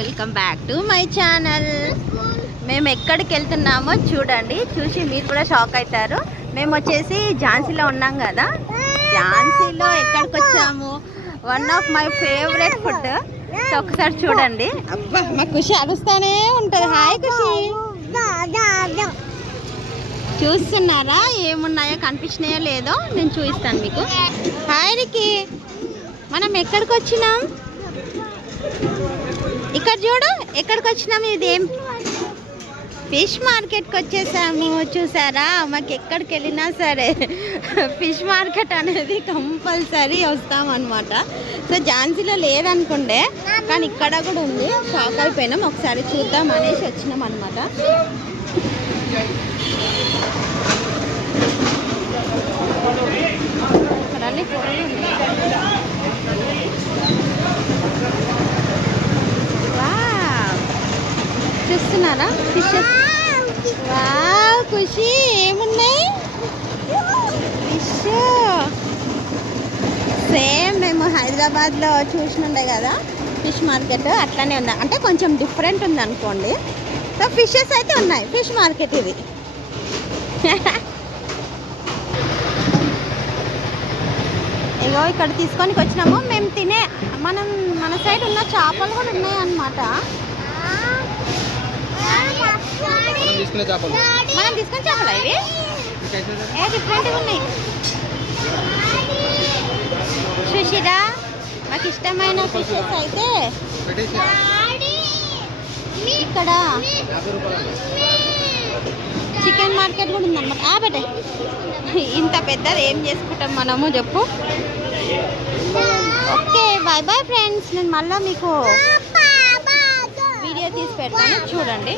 Welcome back to my channel. మేము ఎక్కడికి వెళ్తున్నామో చూడండి, చూసి మీరు కూడా షాక్ అవుతారు. మేము వచ్చేసి ఝాన్సీలో ఉన్నాం కదా, ఝాన్సీలో ఎక్కడికి వచ్చాము, one of my favourite food. So ఒకసారి చూడండి. అబ్బా మా ఖుషి అరుస్తానే ఉంటుంది. హాయ్ ఖుషి, చూస్తున్నారా ఏమున్నాయో, కనిపించినాయో లేదో నేను చూపిస్తాను మీకు. హాయ్ రికి, మనం ఎక్కడికి వచ్చినాం? ఇక్కడ చూడు ఎక్కడికి వచ్చినాము. ఇదేం ఫిష్ మార్కెట్కి వచ్చేసాము. చూసారా, మాకు ఎక్కడికి వెళ్ళినా సరే ఫిష్ మార్కెట్ అనేది కంపల్సరీ వస్తామన్నమాట. సో ఝాన్సీలో లేదనుకుండే, కానీ ఇక్కడ కూడా ఉంది. షాక్ అయిపోయినాం, ఒకసారి చూద్దాం అనేసి వచ్చినాం అనమాట. చూస్తున్నారా ఫిషెస్? వావ్ ఖుషి, ఏమున్నాయి ఫిష్. సేమ్ మేము హైదరాబాద్లో చూసినుండే కదా ఫిష్ మార్కెట్, అట్లానే ఉంది. అంటే కొంచెం డిఫరెంట్ ఉంది అనుకోండి. సో ఫిషెస్ అయితే ఉన్నాయి. ఫిష్ మార్కెట్ ఇది. ఇగో ఇక్కడ తీసుకొని వచ్చినాము. మేము తినే మన సైడ్ ఉన్న చేపలు కూడా ఉన్నాయి అన్నమాట. మనం తీసుకుని చేపలు ఇవి డిఫరెంట్గా ఉన్నాయి. చూసిరా, మాకు ఇష్టమైన ఫిషెస్ అయితే ఇక్కడ చికెన్ మార్కెట్ కూడా ఉందన్నమాట. బెటే ఇంత పెద్దది ఏం చేసుకుంటాం మనము చెప్పు. ఓకే బాయ్ బాయ్ ఫ్రెండ్స్, నేను మళ్ళీ మీకు వీడియో తీసి పెడతాను చూడండి.